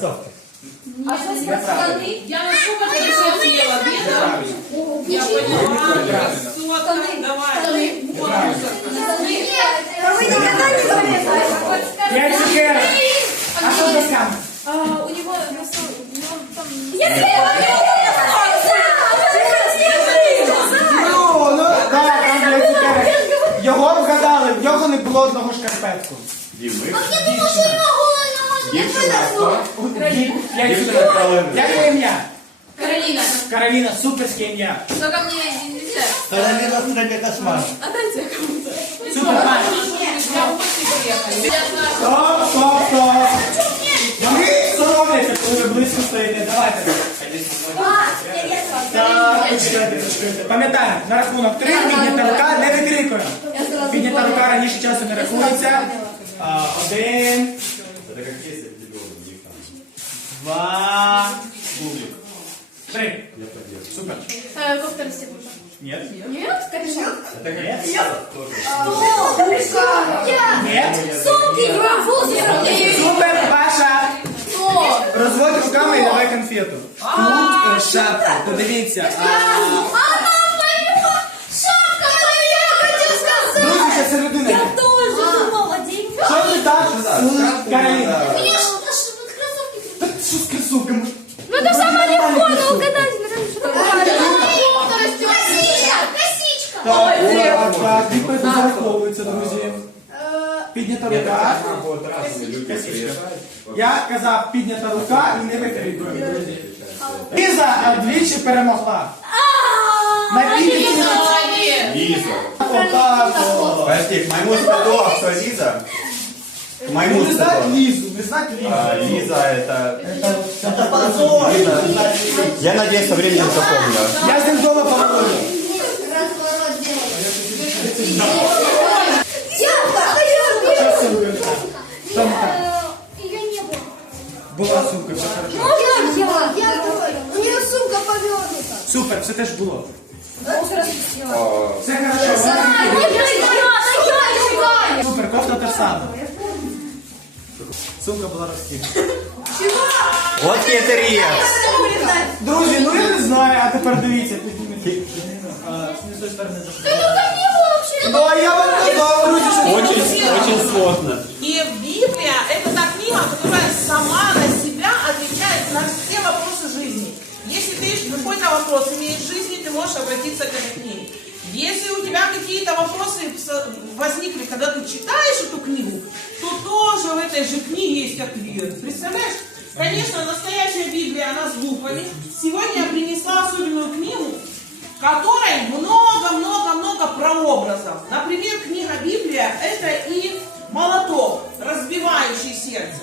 stuff. Хто? П'ять Дівчина цукерок. Калина. Як твоє ім'я? Каролина, Кароліна, суперське ім'я. только мне нельзя. Каролина в стране кошмар. Отдайте кому-то. Супермен. Стоп, стоп, стоп. Вони соромляться, коли ви близько стоїте. Давайте. Так, почекайте, почекайте. Пам'ятаємо, на рахунок три піднята рука не викрикує. Піднята рука раніше часу не рахується. А, Один, Це як є два, три. Я поддержу. Супер. Э, Кофта расстегнута. Нет. Нет? Капюшон? Это как Нет. тоже. Нет. Сумки, графузы, Супер, Паша. Что? Розводь руками і давай конфету. Тут е, шапка. Подивіться. а, Друзі, це середина. тоже думала, деньги. Що не так з Так, так, так, відповідь не зараховується, друзі. Піднята Это рука. как нам вот разные люди приезжают. Я казав, піднята рука і не викрикуємо, друзі. Ліза а, двічі перемогла. На підняті Лиза. Отак. о. Подожди, к моему стыду, а кто Лиза? К моему Не знати стыду. Лізу, не знати А, Лізу. Лиза это... Это позор! Я надеюсь, со временем запомню. Я з ним вдома поговорю. Була сумка, все хорошо. У нее сумка повернута. Супер, все теж було. Все хорошо. Супер, кофта та ж сама. Сумка була розкита. Вот хитрец. Друзі, ну я не знаю, а тепер дивіться. підніміть. А, з цієї заходимо. Ну, а я вам друзі, що Очень, очень сложно. И Библия – это та книга, которая сама на себя отвечает на все вопросы жизни. Если ты какой-то вопрос имеешь в жизни, ты можешь обратиться к этой книге. Если у тебя какие-то вопросы возникли, когда ты читаешь эту книгу, то тоже в этой же книге есть ответ. Представляешь? Конечно, настоящая Библия, она с буквами. Сегодня я принесла особенную книгу, в которой много-много-много прообразов. Например, книга Библия – это и молоток, разбивающий сердце.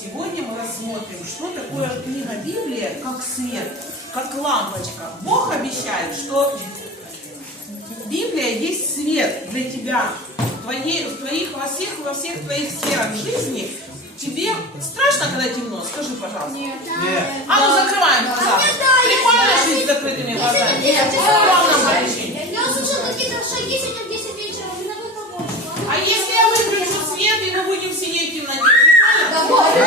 Сегодня мы рассмотрим, что такое книга Библия, как свет, как лампочка. Бог обещает, что Библия есть свет для тебя, в, твоей, в твоих, во всех, во всех твоих сферах жизни. Тебе страшно, когда темно? Скажи, пожалуйста. А ну закрываем глаза. Прикольно жить с закрытыми глазами. Главное запрещение. Шаги сегодня в 10 вечера. Мне надо помочь. А если я выключу свет, и мы будем сидеть в темноте? Прикольно?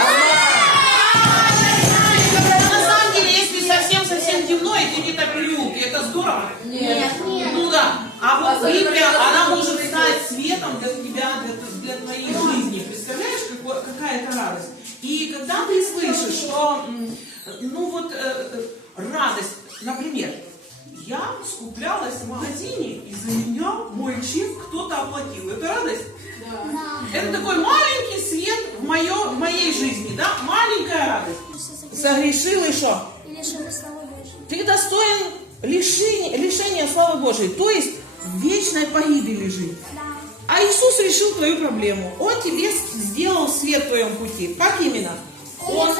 На самом деле, если совсем-совсем темно, и ты где-то переулке, это здорово? Нет, нет. Ну да. А вот Библия, она может стать светом для тебя, для, для твоей жизни. Представляешь, какой- какая это радость? И когда ты слышишь, что, ну вот, э, э, радость, например, я скуплялась в магазине, и за меня мой чек кто-то оплатил. Это радость? Это такой маленький свет в, моё, в моей жизни, да? Маленькая радость. Согрешил и что? Божьей. Ты достоин лишения, лишения славы Божией, то есть в вечной погибели жить. А Иисус решил твою проблему. Он тебе сделал свет в твоем пути. Как именно? Он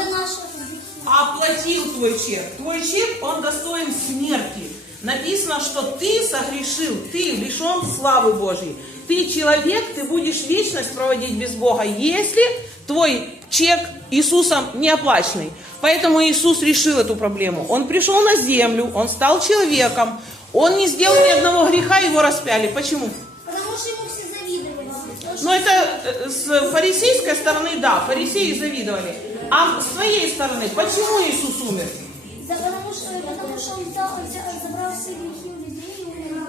оплатил твой чек. Твой чек, он достоин смерти. Написано, что ты согрешил, ты лишен славы Божьей. Ты человек, ты будешь вечность проводить без Бога, если твой чек Иисусом не оплаченный. Поэтому Иисус решил эту проблему. Он пришел на землю, он стал человеком, он не сделал ни одного греха, его распяли. Почему? Потому что ему все завидовали. Что Ну, это э, с фарисейской стороны, да, фарисеи завидовали. А с твоей стороны, почему Иисус умер? Да потому что, потому что он взял, взял- забрал все грехи у людей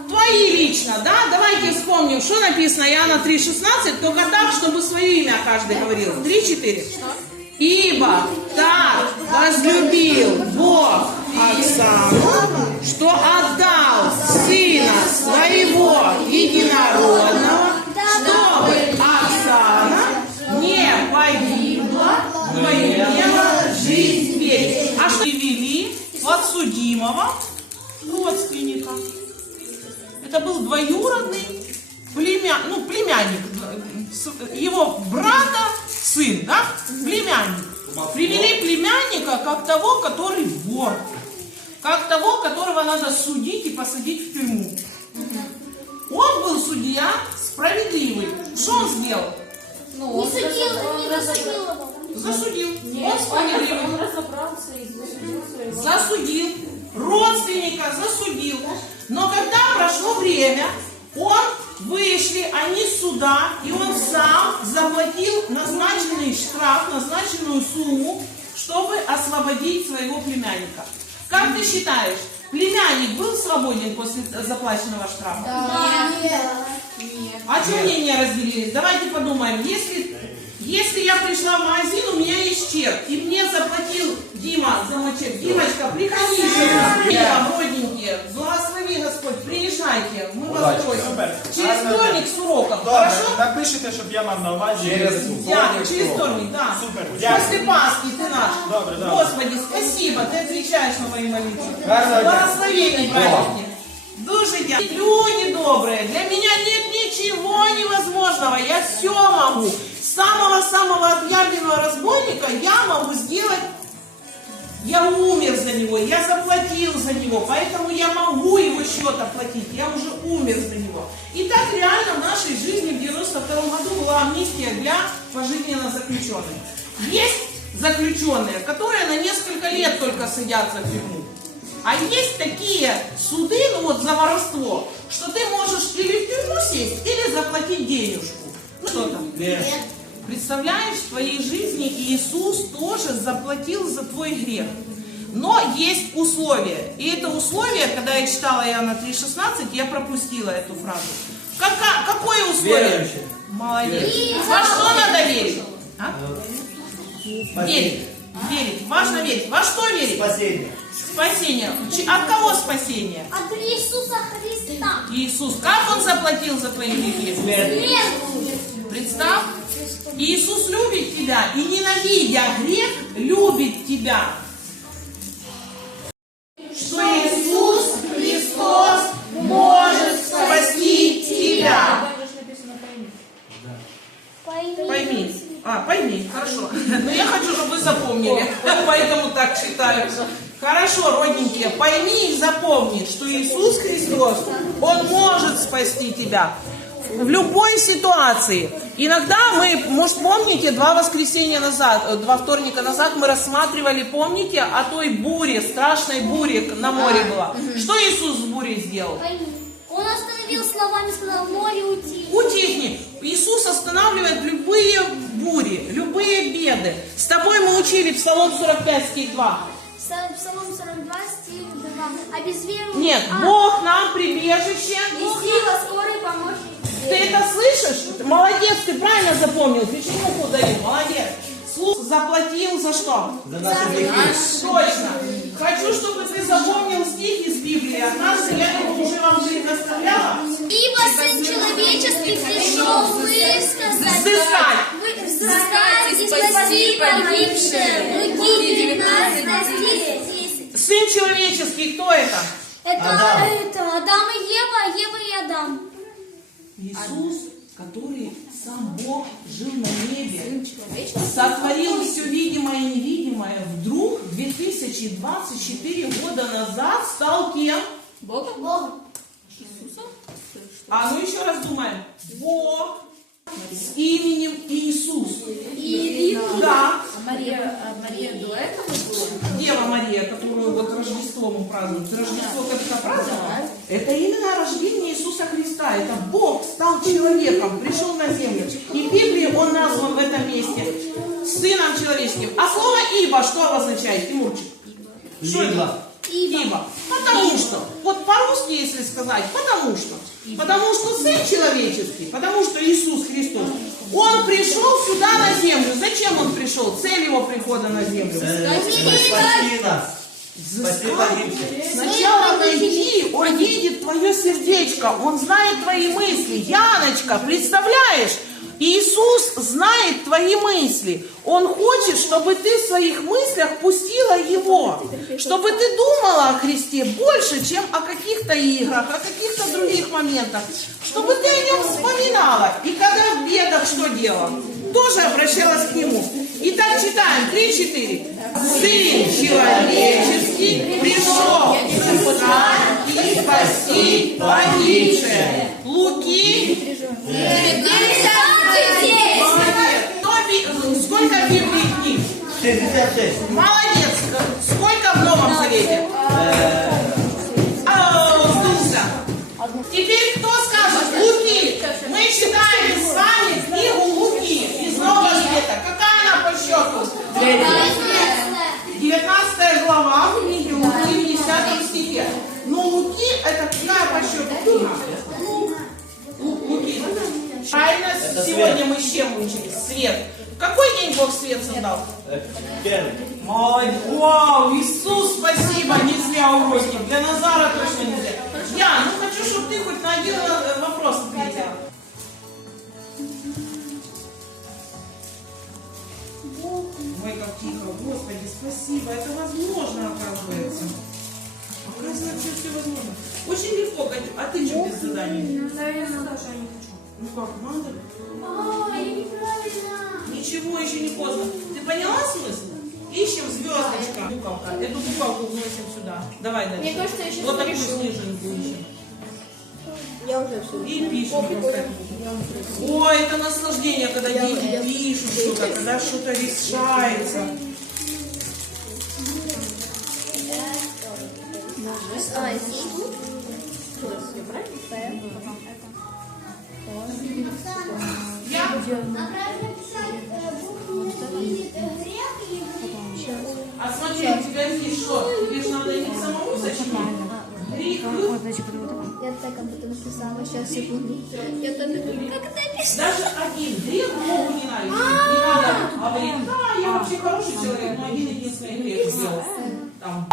Твои лично, да? Давайте вспомним, что написано Иоанна 3,16, только так, чтобы свое имя каждый говорил. 3-4. Ибо так возлюбил Бог Оксану, что отдал Сына Своего Единородного, подсудимого родственника? Это был двоюродный племя... ну, племянник, его брата сын, да, племянник. Привели племянника как того, который вор, как того, которого надо судить и посадить в тюрьму. Он был судья справедливый. Что он сделал? Не судил, не досудил его. Засудил. Он справедливый. Он разобрался и засудил своего. засудил, родственника засудил. Но когда прошло время, он вышли они с суда, и он сам заплатил назначенный штраф, назначенную сумму, чтобы освободить своего племянника. Как ты считаешь, племянник был свободен после заплаченного штрафа? А что мнения разделились? Давайте подумаем. Если, если я пришла в магазин, у меня есть чек, и мне заплатил Дима за мой чек. Димочка, приходи сюда. Дима, родненькие, благослови Господь, приезжайте, мы вас просим. Супер. Через Гарного вторник с уроком, Добре, хорошо? напишите, щоб я мав на увазі. Через Я, вторник через урок. вторник, да. Супер, После дякую. Пасхи ты наш. Добре, добре. Господи, спасибо, ты отвечаешь на мои молитвы. Гарного дня. Благословений праздники. Дуже дякую. Люди добрые, для меня нет ничего невозможного. Я все могу. Самого-самого отъявленного разбойника я могу сделать я умер за него, я заплатил за него, поэтому я могу его счет оплатить, я уже умер за него. И так реально в нашей жизни в 92 году была амнистия для пожизненно заключенных. Есть заключенные, которые на несколько лет только садятся в тюрьму. А есть такие суды, ну вот за воровство, что ты можешь или в тюрьму сесть, или заплатить денежку. Ну что там? Представляешь, в твоей жизни Иисус тоже заплатил за твой грех. Но есть условия. И это условие, когда я читала Иоанна 3,16, я пропустила эту фразу. Кака- какое условие? Верующий. Молодец. Во что надо верить? А? Верить. Верить. Важно верить. Во что верить? Спасение. Спасение. От кого спасение? От Иисуса Христа. Иисус. Как Он заплатил за твои грехи? Смерть. Представь, Иисус любит тебя и, ненавидя грех, любит тебя. Что Иисус Христос может спасти тебя. Пойми. Пойми. А, пойми, хорошо. Но я хочу, чтобы вы запомнили, поэтому так читаю. Хорошо, родненькие, пойми и запомни, что Иисус Христос, Он может спасти тебя в любой ситуации. Иногда мы, может, помните, два воскресенья назад, э, два вторника назад мы рассматривали, помните, о той буре, страшной буре на море была. Что Иисус с бурей сделал? Он остановил словами, сказал, море уйти. Утихни. Иисус останавливает любые бури, любые беды. С тобой мы учили Псалом 45, стих 2. Псалом 42, стих 2. А без веры... Нет, а, Бог нам прибежище. И сила скорый помощник. Ты это слышишь? Молодец, ты правильно запомнил. Печенюху даю, молодец. Слух заплатил за что? За наши грехи. Точно. Хочу, чтобы ты запомнил стих из Библии. Однажды я его уже вам предоставляла. Ибо Сын Человеческий пришел высказать, Взыскать. взыскать и спасти погибших. Луки 19, стих 10. Сын человеческий, кто это? Это, Адам. это Адам и Ева, Ева и Адам. Иисус, который сам Бог жил на небе, сотворил все видимое и невидимое, вдруг 2024 года назад стал кем? Богом. А ну еще раз думаем. Бог с именем Иисус. Да, А Мария, а Мария до этого была? Дева Мария, которую вот Рождество мы празднуем. Рождество когда праздновала? Это именно рождение Иисуса Христа. Это Бог стал человеком, пришел на землю. И в Библии он назван в этом месте Сыном человеческим. А слово «ибо» что обозначает, Тимурчик? Что это? Ибо. Ибо. Потому что, вот по-русски, если сказать, сказать, потому что. Потому что Сын Человеческий, потому что Иисус Христос, Он пришел сюда на землю. Зачем Он пришел? Цель Его прихода на землю. Спаси нас. Погибших. Сначала найди, он видит твое сердечко, он знает твои мысли. Яночка, представляешь? Иисус знает твои мысли. Он хочет, чтобы ты в своих мыслях пустила Его. Чтобы ты думала о Христе больше, чем о каких-то играх, о каких-то других моментах. Чтобы ты о Нем вспоминала. И когда в бедах что делала? Тоже обращалась к Нему. Итак, читаем. Три-четыре. Сын человеческий пришел искать и спасти погибшее. Луки. Молодец. Кто би- Сколько в Библии книг? 66. Молодец. Сколько в Новом Завете? Ау, сдулся. Теперь кто скажет? Луки. Мы читаем с вами книгу Луки из Нового Завета. Какая она по счету? 19 глава, в 10 стихе. Но Луки это какая по счету книга? Лу- Луки. Правильно, сегодня мы с чем учились? Свет. В какой день Бог свет создал? Первый. Молодец. Вау, Иисус, спасибо, не зря уроки. Для Назара точно не зря. Я, ну хочу, чтобы ты хоть на один э, вопрос ответила. Ой, как тихо, Господи, спасибо. Это возможно, оказывается. Оказывается, все возможно. Очень легко, Катя. А ты что без заданий? Наверное, даже я не хочу. Ну как, надо? А, я неправильно. Ничего еще не поздно. Ты поняла смысл? Ищем звездочка. Буковка. Эту буковку вносим сюда. Давай дальше. Мне кажется, я сейчас Вот такую снежинку ищем. Я уже все. И пишем. Ой, это наслаждение, когда дети пишут что-то, когда что-то решается. А? Я А А смотри, у тебя здесь что? Тебе же надо не самому сочинить. Грих. Я так об этом написала. Сейчас, секунду. Я там как это написано? Даже один грех Богу не нравится. Не надо да, я вообще хороший человек, но один единственный грех сделал. Там.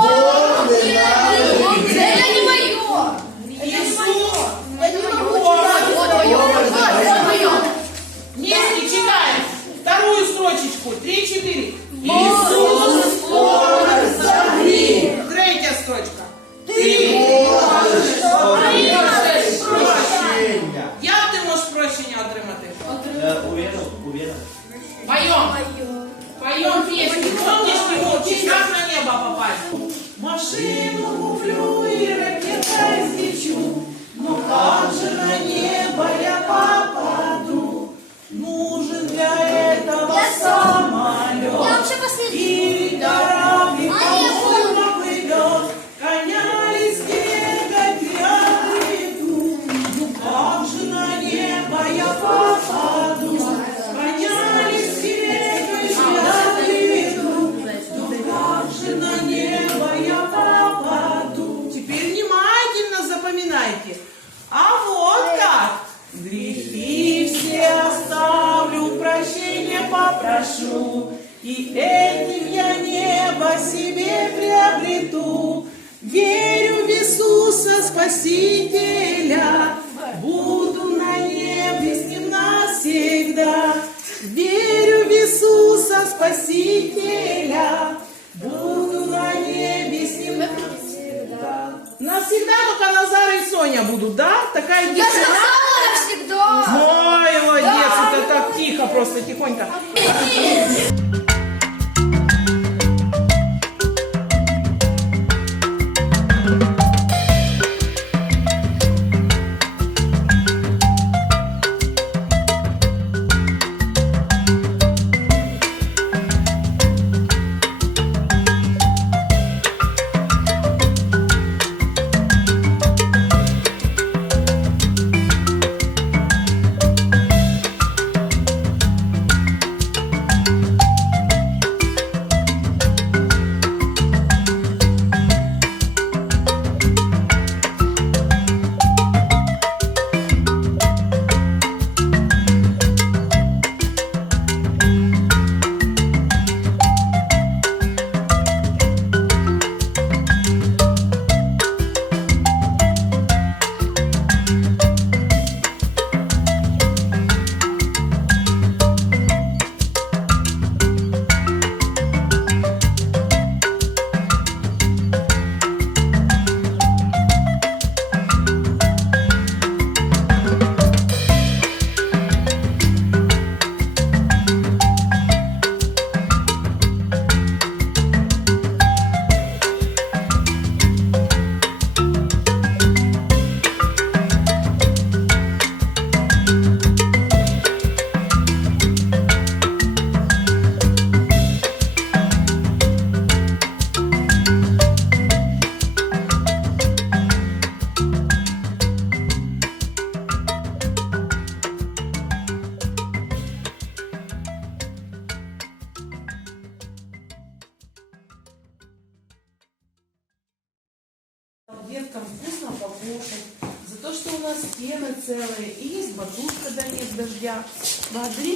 Спасителя, Буду на небе с Ним навсегда. Верю в Иисуса Спасителя, Буду на небе с Ним навсегда. Навсегда только Назар и Соня будут, да? Такая Я тишина. сказала навсегда! Ой, молодец, это так тихо, просто тихонько.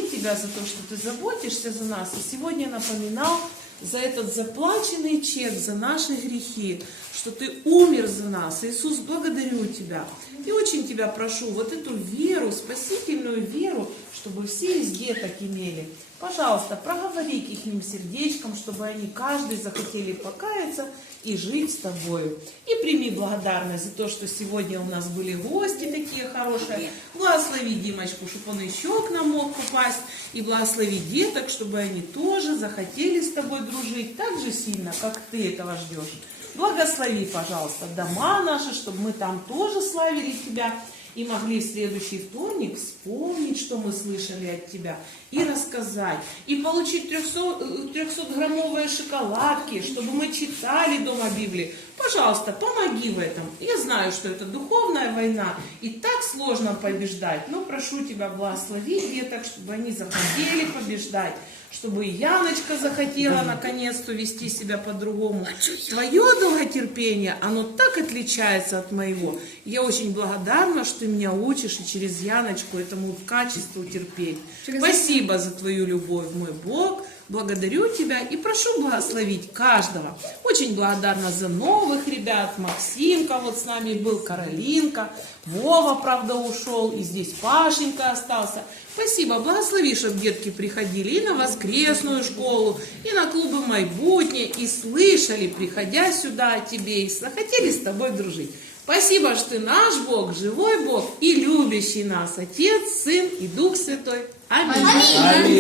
Благодарим Тебя за то, что Ты заботишься за нас. И сегодня напоминал за этот заплаченный чек, за наши грехи, что Ты умер за нас. Иисус, благодарю Тебя. И очень Тебя прошу, вот эту веру, спасительную веру, чтобы все из деток имели. Пожалуйста, проговори к их сердечкам, чтобы они каждый захотели покаяться и жить с тобою. И прими благодарность за то, что сегодня у нас были гости такие хорошие. Благослови Димочку, чтобы он еще к нам мог попасть. И благослови деток, чтобы они тоже захотели с тобой дружить так же сильно, как ты этого ждешь. Благослови, пожалуйста, дома наши, чтобы мы там тоже славили Тебя и могли в следующий вторник вспомнить, что мы слышали от Тебя, и рассказать, и получить 300-граммовые шоколадки, чтобы мы читали дома Библии. Пожалуйста, помоги в этом. Я знаю, что это духовная война, и так сложно побеждать, но прошу Тебя, благослови деток, чтобы они захотели побеждать, чтобы Яночка захотела наконец-то вести себя по-другому. Твое долготерпение, оно так отличается от моего. Я очень благодарна, что ты меня учишь и через Яночку этому качеству терпеть. Спасибо за твою любовь, мой Бог. Благодарю тебя и прошу благословить каждого. Очень благодарна за новых ребят. Максимка вот с нами был, Каролинка. Вова, правда, ушел. И здесь Пашенька остался. Спасибо, благослови, чтобы детки приходили и на воскресную школу, и на клубы майбутнє, и слышали, приходя сюда о тебе, и захотели с тобой дружить. Спасибо, что ты наш Бог, живой Бог и любящий нас, Отец, Сын и Дух Святой. Аминь. Аминь.